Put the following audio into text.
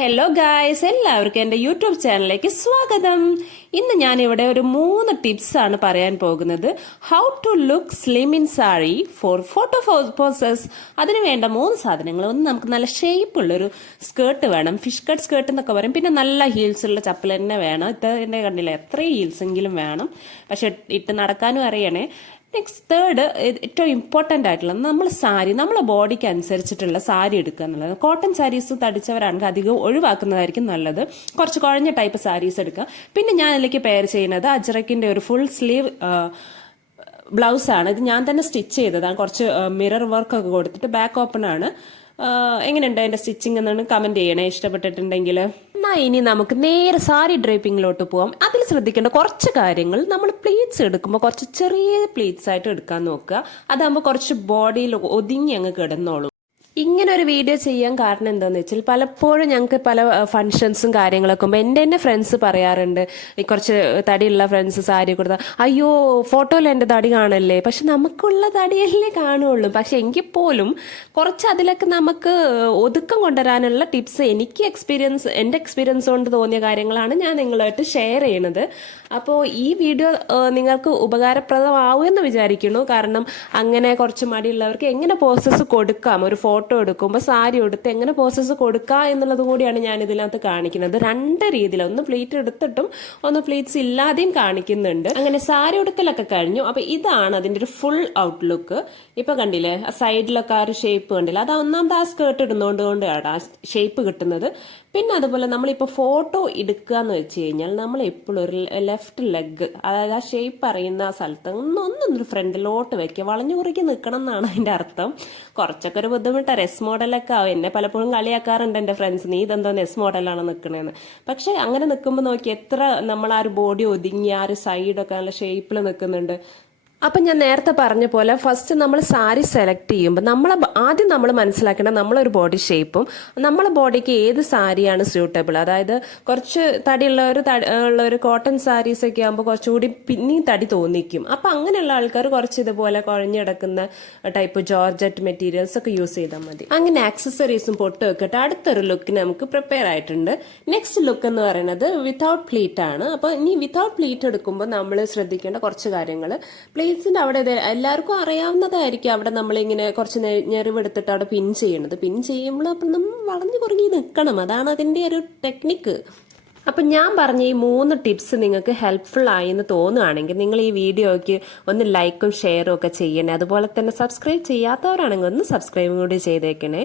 Hello guys, എല്ലാവർക്കും എൻ്റെ YouTube ചാനലിലേക്ക് സ്വാഗതം. ഇന്ന് ഞാനിവിടെ ഒരു 3 ടിപ്സ് ആണ് പറയാൻ പോകുന്നത്. How to look slim in sari for photo poses. അതിന് വേണ്ട 3 സാധനങ്ങൾ. ഒന്ന്, നമുക്ക് നല്ല ഷേപ്പ് ഉള്ളൊരു സ്കേർട്ട് വേണം, ഫിഷ് കട്ട് സ്കേർട്ട് എന്നൊക്കെ പറയും. പിന്നെ നല്ല ഹീൽസ് ഉള്ള ചപ്പൽ തന്നെ വേണം. എന്റെ കണ്ടില്ല, എത്ര ഹീൽസ് എങ്കിലും വേണം, പക്ഷെ ഇട്ട് നടക്കാനും അറിയണേ. നെക്സ്റ്റ്, തേർഡ്, ഏറ്റവും ഇമ്പോർട്ടൻ്റ് ആയിട്ടുള്ളത്, നമ്മളെ ബോഡിക്ക് അനുസരിച്ചിട്ടുള്ള സാരി എടുക്കുക എന്നുള്ളത്. കോട്ടൺ സാരീസ് തടിച്ചവരാണെങ്കിൽ അധികം ഒഴിവാക്കുന്നതായിരിക്കും നല്ലത്. കുറച്ച് കുഴഞ്ഞ ടൈപ്പ് സാരീസ് എടുക്കുക. പിന്നെ ഞാൻ അതിലേക്ക് പെയർ ചെയ്യുന്നത് അജ്രക്കിന്റെ ഒരു ഫുൾ സ്ലീവ് ബ്ലൗസ് ആണ്. ഇത് ഞാൻ തന്നെ സ്റ്റിച്ച് ചെയ്തതാണ്. കുറച്ച് മിറർ വർക്ക് ഒക്കെ കൊടുത്തിട്ട് ബാക്ക് ഓപ്പൺ ആണ്. എങ്ങനെയുണ്ട് അതിന്റെ സ്റ്റിച്ചിങ് എന്നാണ് കമന്റ് ചെയ്യണേ, ഇഷ്ടപ്പെട്ടിട്ടുണ്ടെങ്കിൽ. എന്നാ ഇനി നമുക്ക് നേരെ സാരി ഡ്രൈപ്പിങ്ങിലോട്ട് പോവാം. അതിൽ ശ്രദ്ധിക്കേണ്ട കുറച്ച് കാര്യങ്ങൾ, നമ്മൾ പ്ലീറ്റ്സ് എടുക്കുമ്പോൾ കുറച്ച് ചെറിയ പ്ലീറ്റ്സ് ആയിട്ട് എടുക്കാൻ നോക്കുക. അതാകുമ്പോൾ കുറച്ച് ബോഡിയിൽ ഒതുങ്ങി അങ്ങ് കിടന്നോളൂ. ഇങ്ങനെ ഒരു വീഡിയോ ചെയ്യാൻ കാരണം എന്താണെന്ന് വെച്ചാൽ, പലപ്പോഴും ഞങ്ങൾക്ക് പല ഫംഗ്ഷൻസും കാര്യങ്ങളൊക്കെ എൻ്റെ ഫ്രണ്ട്സ് പറയാറുണ്ട്, കുറച്ച് തടിയുള്ള ഫ്രണ്ട്സ് സാരി കൊടുത്താൽ, അയ്യോ ഫോട്ടോയിൽ എൻ്റെ തടി കാണല്ലേ, പക്ഷെ നമുക്കുള്ള തടിയല്ലേ കാണുള്ളൂ. പക്ഷെ എങ്കിൽ പോലും കുറച്ച് അതിലൊക്കെ നമുക്ക് ഒതുക്കം കൊണ്ടുവരാനുള്ള ടിപ്സ് എൻ്റെ എക്സ്പീരിയൻസ് കൊണ്ട് തോന്നിയ കാര്യങ്ങളാണ് ഞാൻ നിങ്ങളുമായിട്ട് ഷെയർ ചെയ്യണത്. അപ്പോൾ ഈ വീഡിയോ നിങ്ങൾക്ക് ഉപകാരപ്രദമാവുമെന്ന് വിചാരിക്കുന്നു. കാരണം അങ്ങനെ കുറച്ച് മടിയുള്ളവർക്ക് എങ്ങനെ പോസസ് കൊടുക്കാം, ഒരു ഫോട്ടോ എടുക്കുമ്പോൾ സാരി എടുത്ത് എങ്ങനെ പോസസ് കൊടുക്കുക എന്നുള്ളത് കൂടിയാണ് ഞാൻ ഇതിനകത്ത് കാണിക്കുന്നത്. 2 രീതിയിൽ, ഒന്ന് പ്ലീറ്റ് എടുത്തിട്ടും ഒന്ന് പ്ലീറ്റ്സ് ഇല്ലാതെയും കാണിക്കുന്നുണ്ട്. അങ്ങനെ സാരി ഉടുക്കലൊക്കെ കഴിഞ്ഞു. അപ്പൊ ഇതാണ് അതിന്റെ ഒരു ഫുൾ ഔട്ട്ലുക്ക്. ഇപ്പൊ കണ്ടില്ലേ, സൈഡിലൊക്കെ ആ ഒരു ഷേപ്പ് കണ്ടില്ല, അത് ഒന്നാമത് ആ സ്കേർട്ട് ഇടുന്നതുകൊണ്ടാണ് ആ ഷേപ്പ് കിട്ടുന്നത്. പിന്നെ അതുപോലെ നമ്മളിപ്പോ ഫോട്ടോ എടുക്കുക എന്ന് വെച്ച് കഴിഞ്ഞാൽ, നമ്മൾ എപ്പോഴും ഒരു ലെഫ്റ്റ് ലെഗ്, അതായത് ആ ഷേപ്പ് അറിയുന്ന ആ സ്ഥലത്ത് ഒന്നൊരു ഫ്രണ്ടിലോട്ട് വെക്കുക, വളഞ്ഞു കുറിക്ക് നിൽക്കണം എന്നാണ് അതിന്റെ അർത്ഥം. കുറച്ചൊക്കെ ഒരു ബുദ്ധിമുട്ടാണ്. എസ് മോഡലൊക്കെ ആവും. എന്നെ പലപ്പോഴും കളിയാക്കാറുണ്ട് എൻ്റെ ഫ്രണ്ട്സ്, നീ ഇതെന്തോ എസ് മോഡലാണ് നിൽക്കണേന്ന്. പക്ഷെ അങ്ങനെ നിൽക്കുമ്പോൾ നോക്കി എത്ര നമ്മൾ ആ ഒരു ബോഡി ഒതുങ്ങി ആ ഒരു സൈഡൊക്കെ നല്ല ഷേപ്പിൽ നിൽക്കുന്നുണ്ട്. അപ്പം ഞാൻ നേരത്തെ പറഞ്ഞ പോലെ, ഫസ്റ്റ് നമ്മൾ സാരി സെലക്ട് ചെയ്യുമ്പോൾ ആദ്യം നമ്മൾ മനസ്സിലാക്കേണ്ട നമ്മളൊരു ബോഡി ഷേപ്പും നമ്മളെ ബോഡിക്ക് ഏത് സാരിയാണ് സ്യൂട്ടബിൾ. അതായത് കുറച്ച് തടിയുള്ള ഒരു കോട്ടൺ സാരീസ് ഒക്കെ ആകുമ്പോൾ കുറച്ചുകൂടി പിന്നെയും തടി തോന്നിക്കും. അപ്പം അങ്ങനെയുള്ള ആൾക്കാർ കുറച്ച് ഇതുപോലെ കുഴഞ്ഞിടക്കുന്ന ടൈപ്പ് ജോർജറ്റ് മെറ്റീരിയൽസ് ഒക്കെ യൂസ് ചെയ്താൽ മതി. അങ്ങനെ ആക്സസറീസും പൊട്ടും ഒക്കെ ഇട്ട് അടുത്തൊരു ലുക്കിന് നമുക്ക് പ്രിപ്പയർ ആയിട്ടുണ്ട്. നെക്സ്റ്റ് ലുക്ക് എന്ന് പറയുന്നത് വിത്തൗട്ട് പ്ലീറ്റ് ആണ്. അപ്പോൾ ഇനി വിത്തൗട്ട് പ്ലീറ്റ് എടുക്കുമ്പോൾ നമ്മൾ ശ്രദ്ധിക്കേണ്ട കുറച്ച് കാര്യങ്ങൾ, പ്ലീറ്റ്സിന്റെ അവിടെ എല്ലാവർക്കും അറിയാവുന്നതായിരിക്കും. അവിടെ നമ്മളിങ്ങനെ കുറച്ച് ഞെറിവെടുത്തിട്ട് അവിടെ പിൻ ചെയ്യണത്. പിൻ ചെയ്യുമ്പോൾ അപ്പം നമ്മൾ വളഞ്ഞു കുറുകി നിൽക്കണം. അതാണ് അതിന്റെ ഒരു ടെക്നിക്ക്. അപ്പം ഞാൻ പറഞ്ഞ ഈ 3 ടിപ്സ് നിങ്ങൾക്ക് ഹെൽപ്ഫുൾ ആയി എന്ന് തോന്നുകയാണെങ്കിൽ നിങ്ങൾ ഈ വീഡിയോയ്ക്ക് ഒന്ന് ലൈക്കും ഷെയറും ഒക്കെ ചെയ്യണേ. അതുപോലെ തന്നെ സബ്സ്ക്രൈബ് ചെയ്യാത്തവരാണെങ്കിൽ ഒന്ന് സബ്സ്ക്രൈബും കൂടി ചെയ്തേക്കണേ.